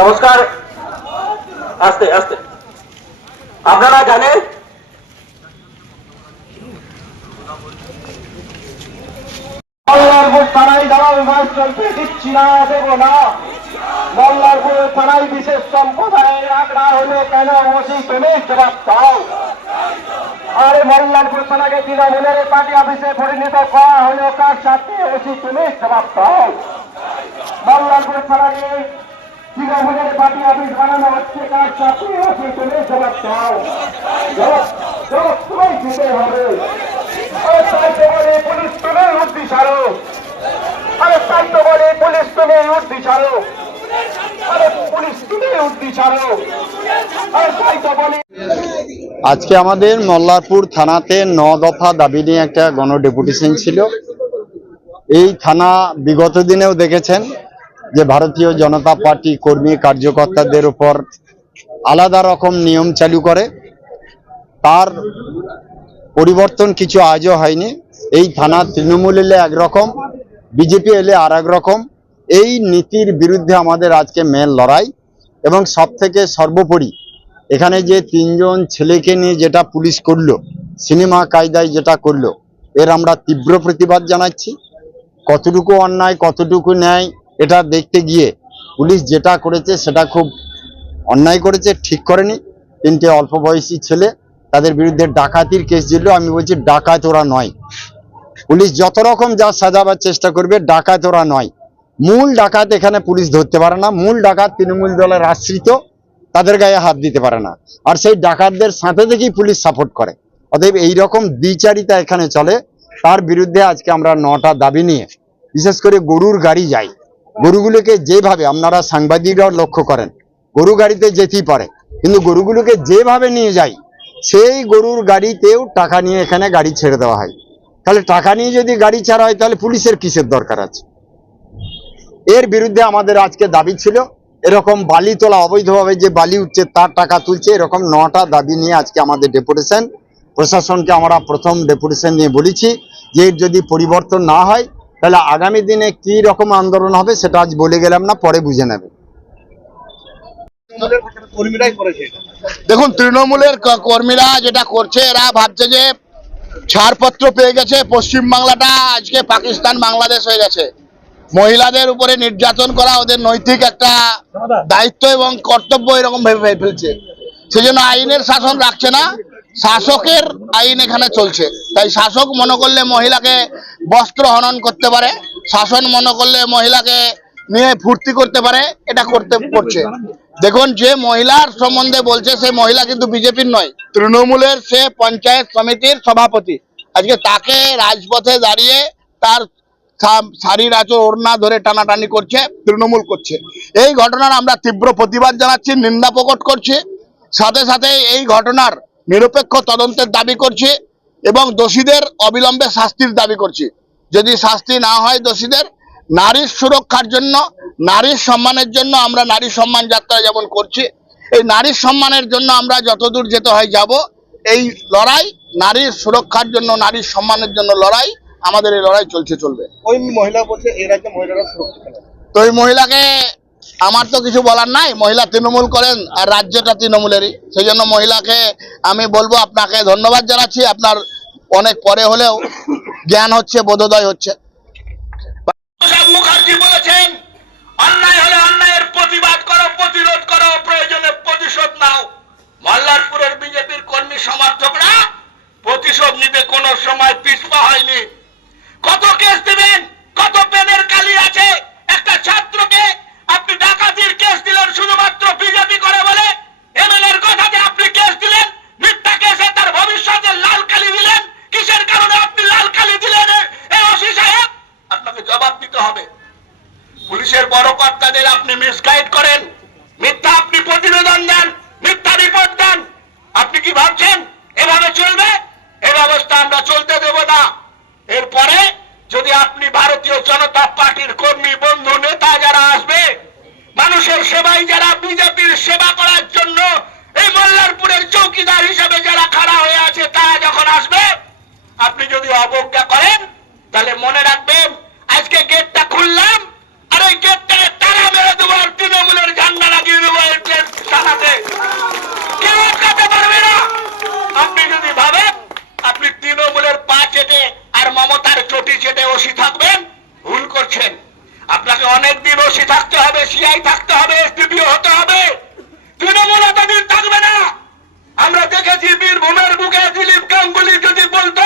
নমস্কার। আস্তে আস্তে। আপনারা জানেন মল্লারপুর থানায় দালাল মাছ চলতে দিচ্ছি না দেব না। মল্লারপুর থানায় বিশেষ সম্প্রদায়ের আগ্রা হলো কেন ওসি তুমি জবাব দাও? আরে মল্লারপুর থানাকে তৃণমূলের পার্টি অফিসে পরিণত করা হলো কার সাথে ওসি তুমি জবাব দাও? তৃণমূলের পার্টি অফিস বানানো হচ্ছে, কার সাথে ওসি তুমি জবাব জবাব তোমায় দিতে হবে। পুলিশ তুমি ছাড়ো। আরে বলে পুলিশ তুমি ছাড়ো। আরে পুলিশ তুমি ছাড়ো। আরে বলে আজকে আমাদের মল্লারপুর থানাতে ন দফা দাবি নিয়ে একটা গণ ডেপুটেশন ছিল। এই থানা বিগত দিনেও দেখেছেন যে ভারতীয় জনতা পার্টি কর্মী কার্যকর্তাদের উপর আলাদা রকম নিয়ম চালু করে, তার পরিবর্তন কিছু আজও হয়নি। এই থানা তৃণমূল এলে একরকম বিজেপি এলে আর রকম। এই নীতির বিরুদ্ধে আমাদের আজকে মেন লড়াই এবং সব থেকে সর্বোপরি এখানে যে তিনজন ছেলেকে নিয়ে যেটা পুলিশ করল, সিনেমা কায়দায় যেটা করল, এর আমরা তীব্র প্রতিবাদ জানাচ্ছি। কতটুকু অন্যায়, কতটুকু ন্যায় এটা দেখতে গিয়ে পুলিশ যেটা করেছে সেটা খুব অন্যায় করেছে, ঠিক করেনি। তিনটে অল্প বয়সী ছেলে, তাদের বিরুদ্ধে ডাকাতির কেস দিল। আমি বলছি, ডাকাত ওরা নয়। পুলিশ যত রকম যা সাজাবার চেষ্টা করবে, ডাকাত ওরা নয়। মূল ডাকাত এখানে পুলিশ ধরতে পারে না। মূল ডাকাত তৃণমূল দলের আশ্রিত, তাদের গায়ে হাত দিতে পারে না। আর সেই ডাকাতদের সাথে থেকেই পুলিশ সাপোর্ট করে। অতএব এইরকম দ্বিচারিতা এখানে চলে। তার বিরুদ্ধে আজকে আমরা নটা দাবি নিয়ে, বিশেষ করে গরুর গাড়ি যাই। গরুগুলোকে যেভাবে, আপনারা সাংবাদিকরাও লক্ষ্য করেন, গরু গাড়িতে যেতেই পারে, কিন্তু গরুগুলোকে যেভাবে নিয়ে যাই, সেই গরুর গাড়িতেও টাকা নিয়ে এখানে গাড়ি ছেড়ে দেওয়া হয়। তাহলে টাকা নিয়ে যদি গাড়ি ছাড়া হয়, তাহলে পুলিশের কিসের দরকার আছে? এর বিরুদ্ধে আমাদের আজকে দাবি ছিল, এরকম বালি তোলা, অবৈধভাবে যে বালি উঠছে, তার টাকা তুলছে, এরকম নটা দাবি নিয়ে আজকে আমাদের ডেপুটেশন, প্রশাসনকে আমরা প্রথম ডেপুটেশন নিয়ে বলেছি যে যদি পরিবর্তন না হয় তাহলে আগামী দিনে কি রকম আন্দোলন হবে সেটা আজ বলে গেলাম না, পরে বুঝে নেবে। দেখুন, তৃণমূলের কর্মীরা যেটা করছে, এরা ভাবছে যে ছাড়পত্র পেয়ে গেছে পশ্চিম বাংলাটা, আজকে পাকিস্তান বাংলাদেশ হয়ে গেছে। মহিলাদের উপরে নির্যাতন করা ওদের নৈতিক একটা দায়িত্ব এবং কর্তব্য এরকম ভেবে ফেলছে। সেজন্য আইনের শাসন রাখছে না শাসকের আইন এখানে চলছে। তাই শাসক মনে করলে মহিলাকে বস্ত্র হনন করতে পারে, শাসন মনে করলে মহিলাকে নিয়ে ফুর্তি করতে পারে, এটা করতে করছে। দেখুন, যে মহিলার সম্বন্ধে বলছে, সে মহিলা কিন্তু বিজেপির নয়। তৃণমূলের সে পঞ্চায়েত সমিতির সভাপতি। আজকে তাকে রাজপথে দাঁড়িয়ে তার শাড়ির আঁচল, ওড়না ধরে টানাটানি করছে, তৃণমূল করছে। এই ঘটনার আমরা তীব্র প্রতিবাদ জানাচ্ছি, নিন্দা প্রকট করছি। সাথে সাথে এই ঘটনার নিরপেক্ষ তদন্তের দাবি করছি এবং দোষীদের অবিলম্বে শাস্তির দাবি করছি। যদি শাস্তি না হয় দোষীদের নারীর সুরক্ষার জন্য নারীর সম্মানের জন্য আমরা নারী সম্মান যাত্রা যেমন করছি এই নারীর সম্মানের জন্য আমরা যতদূর যেতে হয় যাব এই লড়াই নারীর সুরক্ষার জন্য নারীর সম্মানের জন্য লড়াই আমাদের এই লড়াই চলছে চলবে। ওই মহিলা বলছে এর আগে মহিলারা সুরক্ষিত তো এই মহিলাকে আমার তো কিছু বলার নাই, মহিলা তৃণমূল করেন আর রাজ্যটা তৃণমূলেরই। সেই জন্য মহিলাকে আমি বলব আপনাকে ধন্যবাদ জানাচ্ছি, আপনার অনেক পরে হলেও জ্ঞান হচ্ছে, বোধোদয় হচ্ছে। কত কেস দিবেন, কত পেনের কালি আছে একটা ছাত্রকে আপনি ডাকাতির কেস দিলেন শুধুমাত্র বিজেপি করে বলে এমএলএর কথাতে আপনি কেস দিলেন মিথ্যা কেসে তার ভবিষ্যতে লাল কালি দিলেন কিসের কারণে আপনি লাল কালি দিলেন এ ওসি সাহেব আপনাকে জবাব দিতে হবে পুলিশের বড় কর্তাদের আপনি মিসগাইড করেন মিথ্যা আপনি প্রতিবেদন দেন মিথ্যা রিপোর্ট দেন আপনি কি ভাবছেন এভাবে চলবে এ ব্যবস্থা আমরা চলতে দেব না এরপরে যদি আপনি ভারতীয় জনতা পার্টির কর্মী বন্ধু নেতা যারা আসবে মানুষের সেবাই যারা বিজেপির সেবা করার জন্য এই মল্লারপুরের চৌকিদার হিসেবে যারা খাড়া হয়ে আছে তারা যখন আসবে আপনি যদি অবজ্ঞা করেন তাহলে মনে রাখবেন আজকে গেট আপনাকে অনেক দিন ওসি থাকতে হবে, সিআই থাকতে হবে, এসডিপিও হতে হবে। তৃণমূল এতদিন থাকবে না। আমরা দেখেছি বীরভূমের বুকে দিলীপ গাঙ্গুলি যদি বলতো,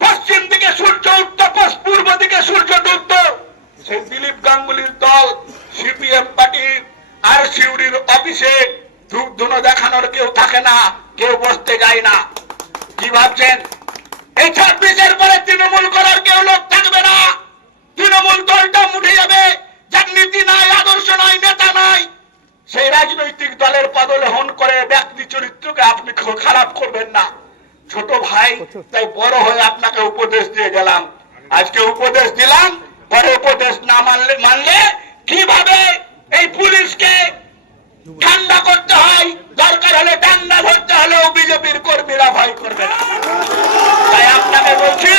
পশ্চিম দিকে সূর্য উঠত পূর্ব দিকে সূর্য ডুবত, সেই দিলীপ গাঙ্গুলির দল, সিপিএম পার্টি আর সিউড়ির অফিসে ধূপ ধুনো দেখানোর কেউ থাকে না, কেউ বসতে যায় না। কি ভাবছেন এই ছাব্বিশের পরে তৃণমূল করার কেউ লোক থাকবে না তৃণমূল দলটা মুঠে যাবে যার নীতি নাই আদর্শ নাই নেতা নাই সেই রাজনৈতিক দলের পদলেহন করে ব্যক্তি চরিত্রকে আপনি খ- খারাপ করবেন না ছোট ভাই তাই বড় হয়ে আপনাকে উপদেশ দিয়ে গেলাম। আজকে উপদেশ দিলাম, পরে উপদেশ না মানলে মানলে কীভাবে এই পুলিশকে ঠান্ডা করতে হয়? দরকার হলে ডান্ডা ধরতে হলেও বিজেপির কর্মীরা ভয় করবে তাই আপনাকে বলছি,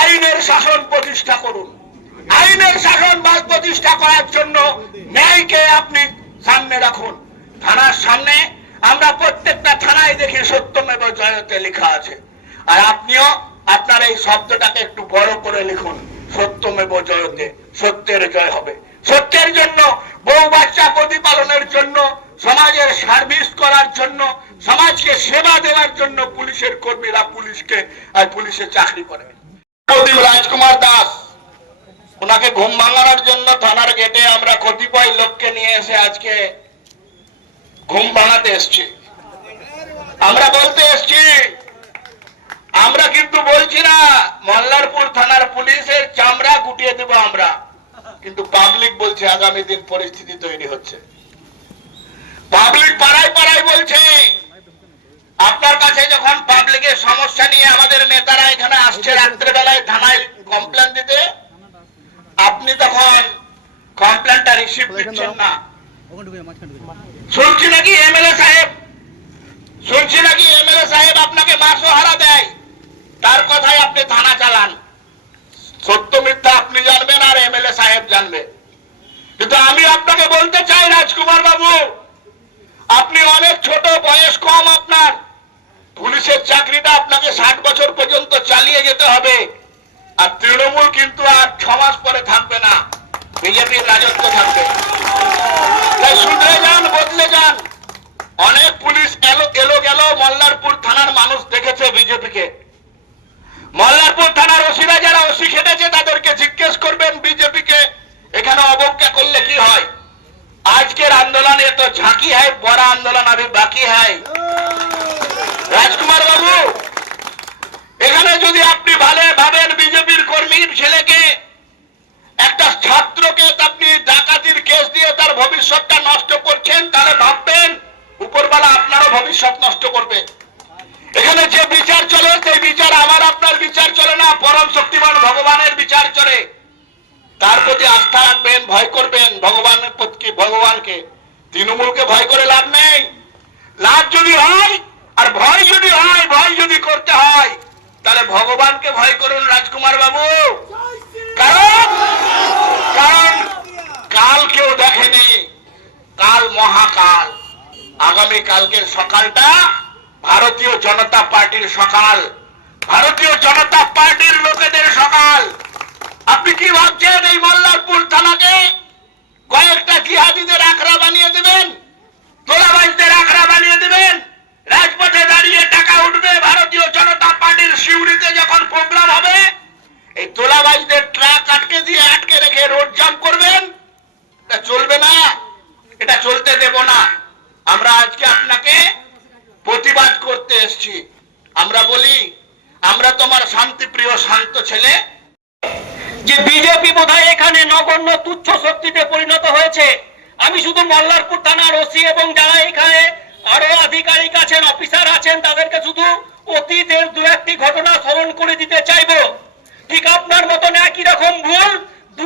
আইনের শাসন প্রতিষ্ঠা করুন। আইনের শাসন বা প্রতিষ্ঠা করার জন্য ন্যায়কে আপনি সামনে রাখুন। থানার সামনে আমরা প্রত্যেকটা থানায় দেখি সত্যমেব জয়তে লেখা আছে। আর আপনিও আপনার এই শব্দটাকে একটু বড় করে লিখুন। সত্যমেব জয়তে, সত্যের জয় হবে। সত্যের জন্য বউ বাচ্চা প্রতিপালনের জন্য, সমাজের সার্ভিস করার জন্য, সমাজকে সেবা দেওয়ার জন্য পুলিশের কর্মীরা পুলিশকে, আর পুলিশে চাকরি করে। প্রদীপ রাজকুমার দাস, ওনাকে ঘুম ভাঙানোর জন্য থানার গেটে আমরা কতিপয় লোককে নিয়ে এসে আজকে ঘুম ভাঙাতে এসছি। আমরা বলতে এসছি আমরা কিন্তু বলছি না মল্লারপুর থানার পুলিশের চামড়া গুটিয়ে দেব আমরা। কিন্তু পাবলিক বলছে আগামী দিন পরিস্থিতি তৈরি হচ্ছে। পাবলিক পাড়ায় পাড়ায় বলছে আপনার কাছে যখন পাবলিকের সমস্যা নিয়ে আমাদের নেতারা এখানে আসছে রাত্রেবেলায় থানায় কমপ্লেন দিতে আপনি তখন কমপ্লেনটা রিসিভ দিচ্ছেন না। শুনছি নাকি এমএলএ সাহেব? শুনছি নাকি এমএলএ সাহেব আপনাকে মাসোহারা দেয়? তার কথাই আপনি থানা চালান। সত্য মিথ্যা আপনি জানবেন আর এম এমএলএ সাহেব জানবে। কিন্তু আমি আপনাকে বলতে চাই, রাজকুমার বাবু, আপনি অনেক ছোট, বয়স কম আপনার। পুলিশের চাকরিটা আপনাকে ষাট বছর পর্যন্ত চালিয়ে যেতে হবে। আর তৃণমূল কিন্তু আর ছ মাস পরে থাকবে না। বিজেপির রাজত্ব থাকবে। শুধরে যান, বদলে যান। অনেক পুলিশ এলো এলো গেল, মল্লারপুর থানার মানুষ দেখেছে বিজেপিকে। মল্লারপুর থানার ওসিরা যারা ওসি খেটেছে তাদেরকে জিজ্ঞেস করবেন বিজেপিকে। এখানে অবজ্ঞা করলে কি হয়? আজকের আন্দোলনে তো ঝাঁকি হয় বড় আন্দোলন আभी বাকি হয় রাজকুমার বাবু এখানে যদি আপনি ভালো ভাবেন বিজেপির কর্মীর ছেলেকে একটা ছাত্রকে আপনি ডাকাতির কেস দিয়ে তার ভবিষ্যৎটা নষ্ট করছেন তাহলে ভাববেন উপরবেলা আপনারও ভবিষ্যৎ নষ্ট করবে এখানে যে বিচার চলে সেই বিচার আমার আপনার বিচার চলে না পরম শক্তিমান ভগবানের বিচার চলে তার প্রতি আস্থা রাখবেন ভয় করবেন ভগবানের প্রতি ভগবানকে তৃণমূলকে ভয় করে লাভ নেই। লাভ যদি হয়, আর ভয় যদি হয়, ভয় যদি করতে হয়, তাহলে ভগবানকে ভয় করুন রাজকুমার বাবু। কারণ কারণ কাল কেউ দেখেনি, কাল মহাকাল। আগামী কালকের সকালটা ভারতীয় জনতা পার্টির সকাল। ভারতীয় জনতা পার্টির লোকেদের সকাল। আপনি কি ভাবছেন এই মল্লারপুর থানাকে কয়েকটা জিহাদিদের আখড়া বানিয়ে দেবেন তোলাবাজদের আখড়া বানিয়ে দেবেন রাজপথে দাঁড়িয়ে টাকা উঠবে ভারতীয় জনতা পার্টির শিউরিতে যখন প্রোগ্রাম হবে এই তোলাবাজদের ট্রাক আটকে দিয়ে আটকে রেখে রোড জাম করবেন এটা চলবে না এটা চলতে দেব না আমরা আজকে আপনাকে প্রতিবাদ করতে এসেছি আমরা বলি আমরা তোমার শান্তিপ্রিয় শান্ত ছেলে যে বিজেপি বোধহয় নগণ্য তুচ্ছ শক্তিতে পরিণত হয়েছে। আমি শুধু মল্লারপুর থানার ওসি এবং যারা এখানে আরও আধিকারিক আছেন, অফিসার আছেন, তাদেরকে শুধু অতীতের দু একটি ঘটনা স্মরণ করে দিতে চাইব। ঠিক আপনার মতন একই রকম ভুল দু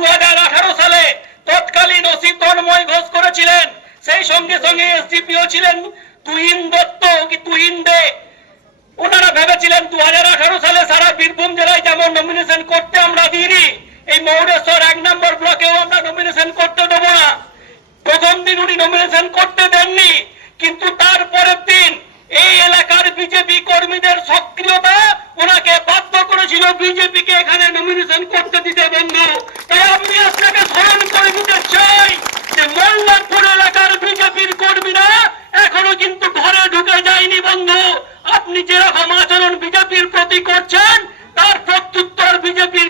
সালে তৎকালীন ওসি তন্ময় ঘোষ করেছিলেন। সেই সঙ্গে সঙ্গে এসডিপিও ছিলেন তুহিন দত্ত। কি তুহিন দে? ওনারা ভেবেছিলেন দু হাজার আঠারো সালে সারা বীরভূম জেলায় যেমন নমিনেশন করতে আমরা দিইনি, এই মৌরেশ্বর নমিনেশন করতে দেননি, কিন্তু তারপরের দিন এই এলাকার বিজেপি কর্মীদের সক্রিয়তা ওনাকে বাধ্য করেছিল। বিজেপি কে এখানে নমিনেশন করতে দিতে বন্ধু তাই আমি আপনাকে স্মরণ করে দিতে চাই যে মল্লারপুর এলাকার বিজেপির কর্মীরা এখনও কিন্তু ঘরে ঢুকে যায়নি বন্ধু। আপনি যেরকম আচরণ বিজেপির প্রতি করছেন, তার প্রত্যুত্তর বিজেপির